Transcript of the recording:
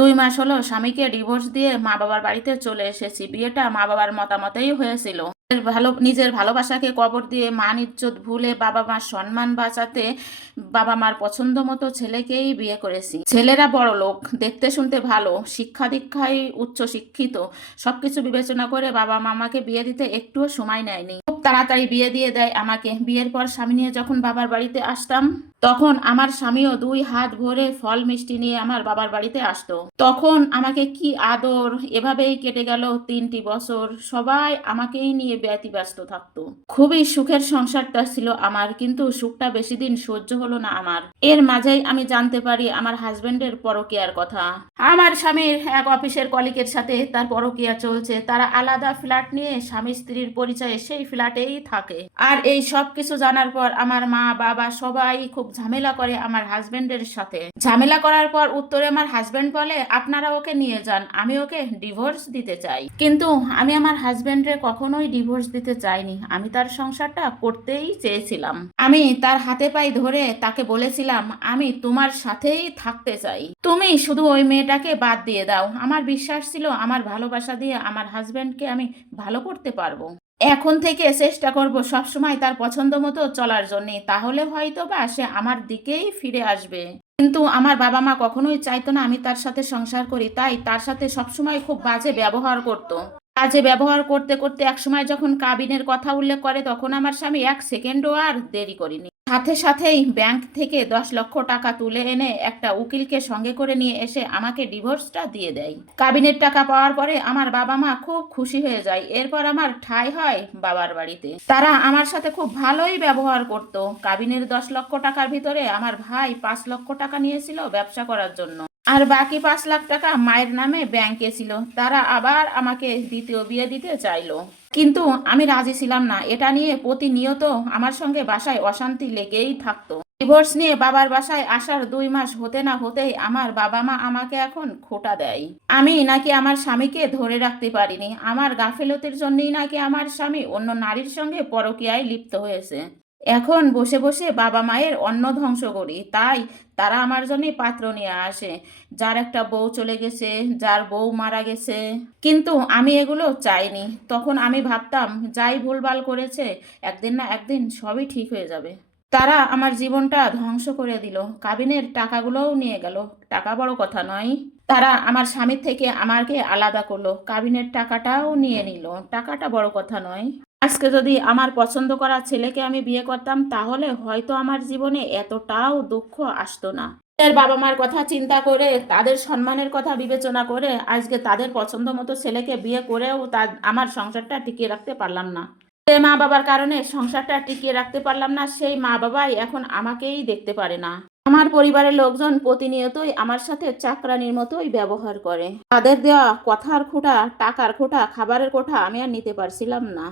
2 মাস হলো স্বামীকে ডিভোর্স দিয়ে মা বাবার বাড়িতে চলে এসেছি। বিয়েটা মা বাবার মতামতেই হয়েছিল। নিজের ভালোবাসাকে কবর দিয়ে মান ইজ্জত ভুলে বাবা মার সম্মান বাঁচাতে বাবা মার পছন্দ মতো ছেলেকেই বিয়ে করেছি। ছেলেরা বড় লোক, দেখতে শুনতে ভালো, শিক্ষা দীক্ষায় উচ্চ শিক্ষিত। সবকিছু বিবেচনা করে বাবা মামাকে বিয়ে দিতে একটুও সময় নেয়নি, খুব তাড়াতাড়ি বিয়ে দিয়ে দেয় আমাকে। বিয়ের পর স্বামী নিয়ে যখন বাবার বাড়িতে আসতাম, তখন আমার স্বামীও 2 হাত ভরে ফল মিষ্টি নিয়ে আমার বাবার বাড়িতে আসতো। তখন আমাকে কি আদর! এভাবেই কেটে গেল 3টি বছর। সবাই আমাকেই নিয়ে ব্যতিব্যস্ত থাকতো। খুবই সুখের সংসারটা ছিল আমার, কিন্তু সুখটা বেশি দিন সহ্য হলো না আমার। এর মাঝেই আমি জানতে পারি আমার হাজবেন্ডের পরকীয়ার কথা। আমার স্বামীর এক অফিসের কলিগের সাথে তার পরকীয়া চলছে। তারা আলাদা ফ্ল্যাট নিয়ে স্বামী স্ত্রীর পরিচয়ে সেই ফ্ল্যাটেই থাকে। আর এই সব কিছু জানার পর আমার মা বাবা সবাই খুব ঝামেলা করে আমার হাজবেন্ডের সাথে। ঝামেলা করার পর উত্তরে আমার হাজবেন্ড বলে, আপনারা ওকে নিয়ে যান, আমি ওকে ডিভোর্স দিতে চাই। কিন্তু আমি আমার হাজবেন্ডরে কখনোই ডিভোর্স দিতে চাইনি। আমি তার সংসারটা করতেই চেয়েছিলাম। আমি তার হাতে পায়ে ধরে তাকে বলেছিলাম, আমি তোমার সাথেই থাকতে চাই, তুমি শুধু ওই মেয়েটাকে বাদ দিয়ে দাও। আমার বিশ্বাস ছিল আমার ভালোবাসা দিয়ে আমার হাজবেন্ডকে আমি ভালো করতে পারবো। এখন থেকে চেষ্টা করব সবসময় তার পছন্দ মতো চলার জন্যে, তাহলে হয়তো বা সে আমার দিকেই ফিরে আসবে। কিন্তু আমার বাবা মা কখনোই চাইতো না আমি তার সাথে সংসার করি, তাই তার সাথে সবসময় খুব বাজে ব্যবহার করতো। বাজে ব্যবহার করতে করতে একসময় যখন কাবিনের কথা উল্লেখ করে, তখন আমার স্বামী 1 সেকেন্ডও আর দেরি করেনি। সাথে সাথেই ব্যাংক থেকে 10 লক্ষ টাকা তুলে এনে একটা উকিলকে সঙ্গে করে নিয়ে এসে আমাকে ডিভোর্সটা দিয়ে দেয়। কাবিনের টাকা পাওয়ার পরে আমার বাবা মা খুব খুশি হয়ে যায়। এরপর আমার ঠাঁই হয় বাবার বাড়িতে। তারা আমার সাথে খুব ভালোই ব্যবহার করত। কাবিনের 10 লক্ষ টাকার ভিতরে আমার ভাই 5 লক্ষ টাকা নিয়েছিল ব্যবসা করার জন্য, আর বাকি 5 লাখ টাকা মায়ের নামে ব্যাংকে ছিল। তারা আবার আমাকে দ্বিতীয় বিয়ে দিতে চাইলো, কিন্তু আমি রাজি ছিলাম না। এটা নিয়ে প্রতিনিয়ত আমার সঙ্গে বাসায় অশান্তি লেগেই থাকতো। ডিভোর্স নিয়ে বাবার বাসায় আসার 2 মাস হতে না হতেই আমার বাবা মা আমাকে এখন খোঁটা দেয়। আমি নাকি আমার স্বামীকে ধরে রাখতে পারিনি। আমার গাফিলতির জন্যই নাকি আমার স্বামী অন্য নারীর সঙ্গে পরকীয়ায় লিপ্ত হয়েছে। এখন বসে বসে বাবা মায়ের অন্ন ধ্বংস করি, তাই তারা আমার জন্য পাত্র নিয়ে আসে। যার একটা বউ চলে গেছে, যার বউ মারা গেছে। কিন্তু আমি এগুলো চাইনি। তখন আমি ভাবতাম, যাই ভুলভাল করেছে, একদিন না একদিন সবই ঠিক হয়ে যাবে। তারা আমার জীবনটা ধ্বংস করে দিল। কাবিনের টাকাগুলোও নিয়ে গেল। টাকা বড় কথা নয়। তারা আমার স্বামীর থেকে আমাকে আলাদা করলো, কাবিনের টাকাটাও নিয়ে নিল। টাকাটা বড় কথা নয়। আজকে যদি আমার পছন্দ করা ছেলেকে আমি বিয়ে করতাম, তাহলে হয়তো আমার জীবনে এতটাও দুঃখ আসতো না। তাদের বাবা মার কথা চিন্তা করে, তাদের সম্মানের কথা বিবেচনা করে আজকে তাদের পছন্দ মতো ছেলেকে বিয়ে করেও আমার সংসারটা টিকিয়ে রাখতে পারলাম না। যে মা বাবার কারণে সংসারটা টিকিয়ে রাখতে পারলাম না, সেই মা বাবাই এখন আমাকেই দেখতে পারে না। আমার পরিবারের লোকজন প্রতিনিয়তই আমার সাথে চাকরানির মতোই ব্যবহার করে। তাদের দেওয়া কথার খোঁটা, টাকার খোঁটা, খাবারের খোঁটা আমি আর নিতে পারছিলাম না।